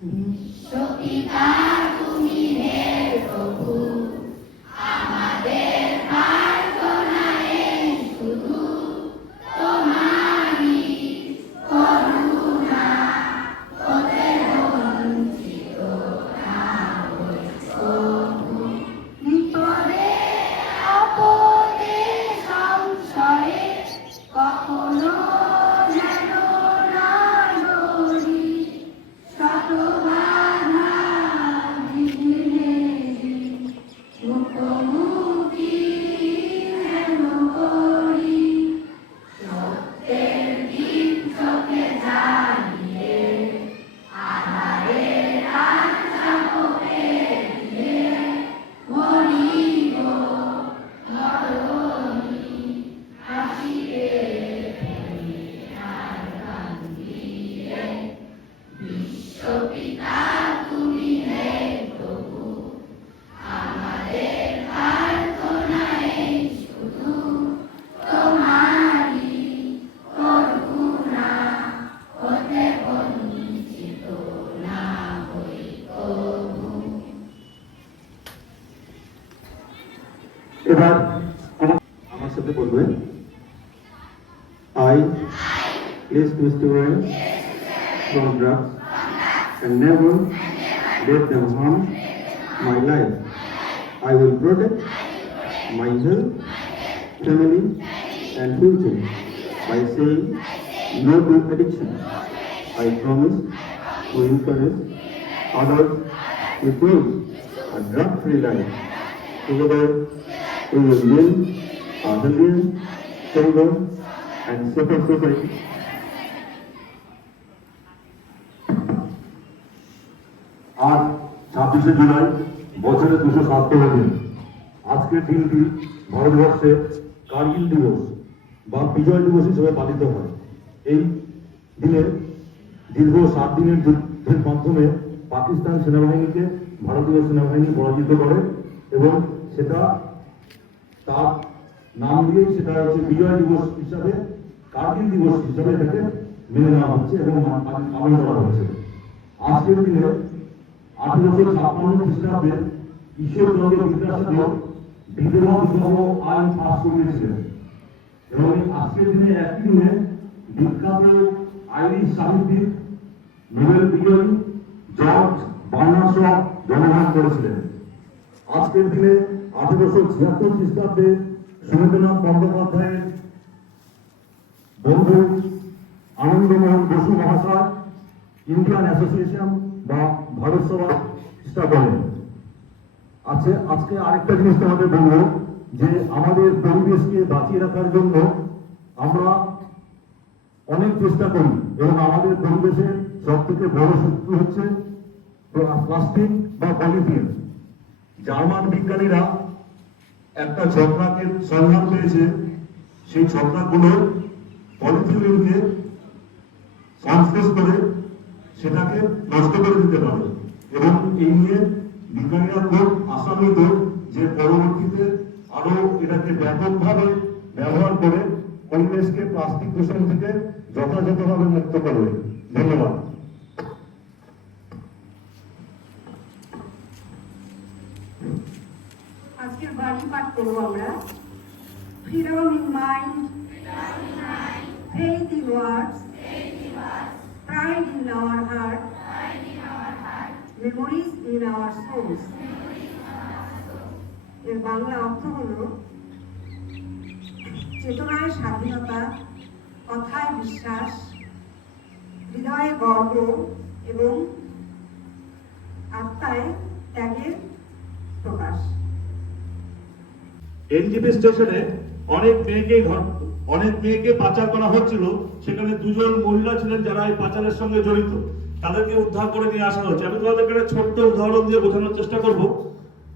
বিশ্বপিতা তুমি হে প্রভু, আমাদের প্রার্থনা এই শুধু তোমারই করুণা, হতে বঞ্চিত না হই প্রভু। বিপদে আপদে সংশয়ে কখনো যেন না ডরি, শত বাধা বিঘ্নে মুখোমুখি যেন করি। সত্যের দিক চোখে জ্বালিয়ে আধারের আশা পেরিয়ে মরিব মরণি হাসিতে আর কান্দিয়ে। বিশ্বপিতা তুমি হে প্রভু, আমাদের প্রার্থনা এই শুধু তোমারই করুণা, হতে বঞ্চিত না হই প্রভু। এবার আমার সাথে বলবে, I pledge to stay away from drugs and never let them harm my life. I will protect my health, family and future by saying no to addiction. I promise to encourage others to choose a drug-free life. Together we will build a healthier, stronger and safer society. আজ 26শে জুলাই বছরের 207তম দিন। আজকের দিনটি ভারতবর্ষে কার্গিল দিবস বা বিজয় দিবস হিসেবে পালিত হয়। এই দিনে দীর্ঘ 7 দিনের যুদ্ধের মাধ্যমে পাকিস্তান সেনাবাহিনীকে ভারতীয় সেনাবাহিনী পরাজিত করে এবং সেটা তার নাম দিয়েই সেটা হচ্ছে বিজয় দিবস হিসাবে, কার্গিল দিবস হিসাবে এটাকে মেনে নেওয়া হচ্ছে এবং পালন করা হচ্ছে। আজকের দিনে 1856 খ্রিস্টাব্দে ঈশ্বরচন্দ্র বিদ্যাসাগর বিধবা বিবাহ আইন পাস করেছিলেন এবং আজকের দিনে একই দিনে বিখ্যাত আইরিশ সাহিত্যিক নোবেল বিজয়ী জর্জ বার্নার্ড শ জন্মগ্রহণ করেছিলেন। আজকের দিনে 1876 খ্রিস্টাব্দে সুরেন্দ্রনাথ বন্দ্যোপাধ্যায়ের বন্ধু আনন্দমোহন বসু মহাশয় ইন্ডিয়ান অ্যাসোসিয়েশন বা ভারত সভা প্রতিষ্ঠা করেন। আজকে আরেকটা জিনিস তোমাদের বলবো যে আমাদের পরিবেশকে বাঁচিয়ে রাখার জন্য আমরা অনেক চেষ্টা করি এবং আমাদের পরিবেশের সব থেকে বড় শত্রু হচ্ছে প্লাস্টিক বা পলিথিন। জার্মান বিজ্ঞানীরা একটা ছত্রাকের সন্ধান পেয়েছে, সেই ছত্রাকগুলো পলিথিনকে সংশ্লেষ করে সেটাকে নষ্ট করে দিতে পারে এবং এই নিয়ে বিজ্ঞানীরা খুব আশান্বিত যে পরবর্তীতে আরো এটাকে ব্যাপকভাবে ব্যবহার করে পরিবেশকে প্লাস্টিক দূষণ থেকে যথাযথভাবে মুক্ত করবে। ধন্যবাদ। আজকের বাণী পাঠ করবো আমরা। Freedom in mind, faith in words, pride in our heart, memories in our souls. এর বাংলা অর্থ হলো চেতনায় স্বাধীনতা, কথায় বিশ্বাস, হৃদয়ে গর্ব এবং আত্মায় ত্যাগের প্রকাশ। এনজিপি স্টেশনে অনেক মেয়েকে পাচার করা হচ্ছিল। সেখানে 2 জন মহিলা ছিলেন যারা এই পাচারের সঙ্গে জড়িত, তাদেরকে উদ্ধার করে নিয়ে আসা হচ্ছে। আমি তোমাদেরকে একটা ছোট্ট উদাহরণ দিয়ে বোঝানোর চেষ্টা করব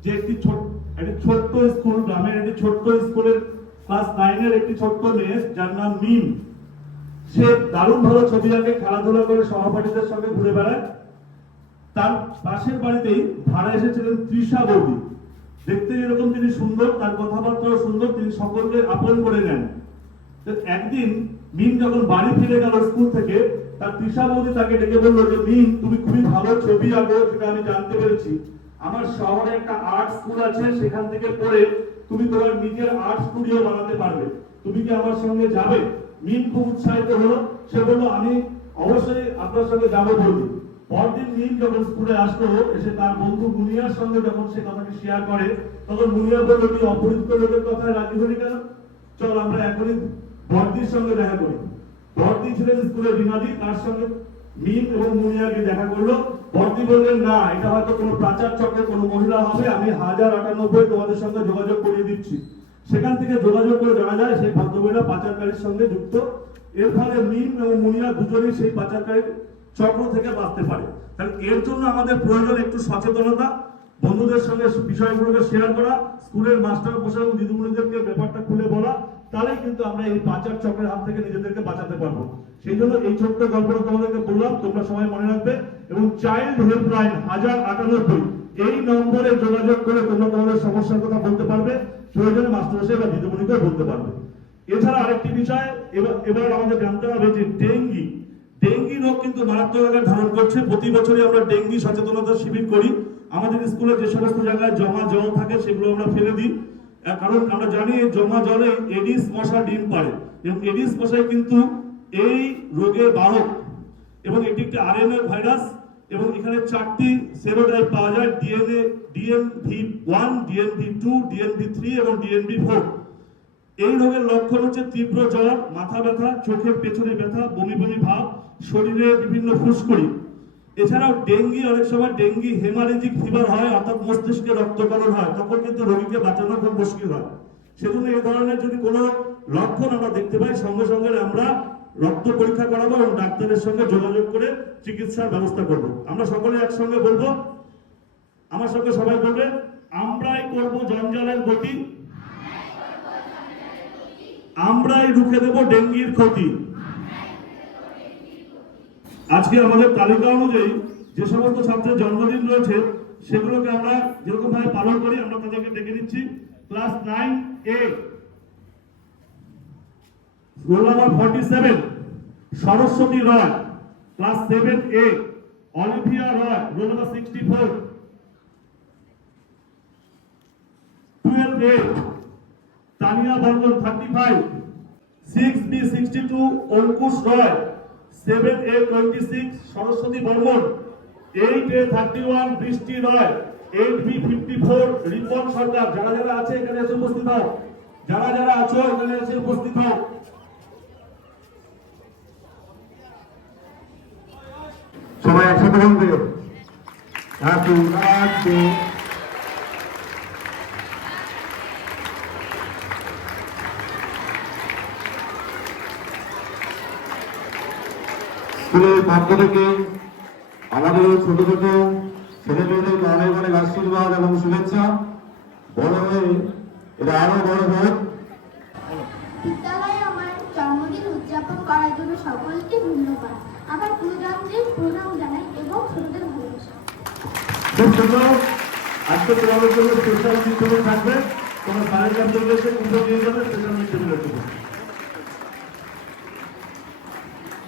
যে একটি ছোট্ট স্কুল, গ্রামের একটি ছোট্ট স্কুলের ক্লাস 9 এর একটি ছোট্ট মেয়ে যার নাম মিম। সে দারুণ ভালো ছবি আঁকে, খেলাধুলা করে, সহপাঠীদের সঙ্গে ঘুরে বেড়ায়। তার পাশের বাড়িতেই ভাড়া এসেছিলেন তৃষা বৌদি। দেখতে এরকম তিনি সুন্দর, তার কথাবার্তাও সুন্দর, তিনি সকলকে আপন করে নেন। একদিন মিম যখন বাড়ি ফিরে গেল স্কুল থেকে, তার তৃষা বৌদি তাকে ডেকে বললো যে মিম, তুমি খুবই ভালো ছবি আঁকো, সেটা আমি জানতে পেরেছি। আমার শহরে একটা আর্ট স্কুল আছে, সেখান থেকে পড়ে তুমি তোমার নিজের আর্ট স্টুডিও বানাতে পারবে, তুমি কি আমার সঙ্গে যাবে? মিম খুব উৎসাহিত হলো, সে বললো আমি অবশ্যই আপনার সঙ্গে যাবো বৌদি। পরদিন মিম যখন স্কুলে আসলো, এসে তার বন্ধু মুনিয়ার সঙ্গে যখন সে কথাটি শেয়ার করে, তখন মুনিয়া বললো তুই অপরিচিত লোকের কথায় রাজি হলি কেন? চল আমরা এখনই বর্দির সঙ্গে দেখা করি। বর্দি ছিলেন স্কুলের বিনাদি, তার সঙ্গে মিম এবং মুনিয়াকে দেখা করলো। বর্দি বললেন না, এটা হয়তো কোনো প্রাচার চক্রের কোনো মহিলা হবে, আমি 1098 তোমাদের সঙ্গে যোগাযোগ করিয়ে দিচ্ছি। সেখান থেকে যোগাযোগ করে জানা যায় সেই ভদ্রমহিলা পাচারকারীর সঙ্গে যুক্ত। এর ফলে মিম এবং মুনিয়া দুজনেই সেই পাচারকারীর চক্র থেকে বাঁচতে পারে। তাহলে এর জন্য আমাদের প্রয়োজন একটু সচেতনতা, বন্ধুদের সঙ্গে বিষয়গুলোকে শেয়ার করা, স্কুলের মাস্টার মশাই এবং দিদিমণিদেরকে ব্যাপারটা খুলে বলা, তাহলেই কিন্তু আমরা এই পাচার চক্রের হাত থেকে নিজেদেরকে বাঁচাতে পারবো। সেই জন্য এই ছোট্ট গল্পটা তোমাদেরকে বললাম, তোমরা সবাই মনে রাখবে। এবং চাইল্ড হেল্পলাইন 1098 এই নম্বরে যোগাযোগ করে তোমরা তোমাদের সমস্যার কথা বলতে পারবে, প্রয়োজনে মাস্টারমশাই বা দিদিমণিকে বলতে পারবে। এছাড়া আরেকটি বিষয় এবার আমাদের জানতে হবে যে ডেঙ্গি রোগ কিন্তু মারাত্মক আকার ধারণ করছে। প্রতি বছরই আমরা ডেঙ্গি সচেতনতা শিবির করি। আমাদের স্কুলে যে সমস্ত জায়গায় জমা জল থাকে সেগুলো আমরা ফেলে দিই, কারণ আমরা জানি জমা জলে এডিস মশা ডিম পাড়ে এবং এডিস মশাই কিন্তু এই রোগের বাহক এবং এটি একটি আরএনএ ভাইরাস এবং এখানে 4টি সেরোটাইপ পাওয়া যায়, DNV1, DNV2, DNV3 এবং DNV4। এই রোগের লক্ষণ হচ্ছে তীব্র জ্বর, মাথা ব্যথা, চোখের পেছনে ব্যথা, বমি বমি ভাব, শরীরে বিভিন্ন ফুসকুড়ি। এছাড়াও ডেঙ্গি অনেক সময় ডেঙ্গি হেমারেজিক ফিভার হয়, অর্থাৎ মস্তিষ্কে রক্তকরণ হয়, তখন কিন্তু রোগীকে বাঁচানো খুব মুশকিল হয়। সেজন্য এই ধরনের যদি কোনো লক্ষণ আমরা দেখতে পাই, সঙ্গে সঙ্গে আমরা রক্ত পরীক্ষা করাবো এবং ডাক্তারের সঙ্গে যোগাযোগ করে চিকিৎসার ব্যবস্থা করব। আমরা সকলে একসঙ্গে বলবো, আমার সঙ্গে সবাই বলবে, আমরাই করব জঞ্জালের গতি, আমরাই রুখে দেব ডেঙ্গির ক্ষতি। আজকে আমাদের তালিকা অনুযায়ী যে সমস্ত ছাত্রের জন্মদিন রয়েছে সেগুলোকে আমরা যেরকম ভাবে পালন করি, আমরা তাদেরকে ডেকে নিচ্ছি। Class 9A roll number 47 Saraswati Roy, class 7A Olivia Roy, roll number 64। 12A Tania Barman 35, 6B 62 Ankush Roy, 7A 26 Saraswati Barman, 8A 31 বৃষ্টি রয়, 8B 54 রিপন সরকার। যারা যারা আছে এখানে এসে উপস্থিত হও, যারা যারা আছো এখানে এসে উপস্থিত হও। সবাই একসাথে বলবে হ্যাপি বার্থডে। স্কুলের পক্ষ থেকে আমাদের ছোট ছোট ছেলে মেয়েদেরকে অনেক অনেক আশীর্বাদ এবং শুভেচ্ছা। বড় হয়ে এটা আরো বড় হোক। বিদ্যালয়ে আমার জন্মদিন উদযাপন করার জন্য সকলকে ধন্যবাদ। আমার গুরুজনদের প্রণাম জানাই এবং ছোটদের ভালোবাসা। খুব সুন্দর। আজকে তোমাদের জন্য স্পেশাল মিড থাকবে, তোমার স্যারের কাছে পুজো দিয়ে যাবে, স্পেশাল মিড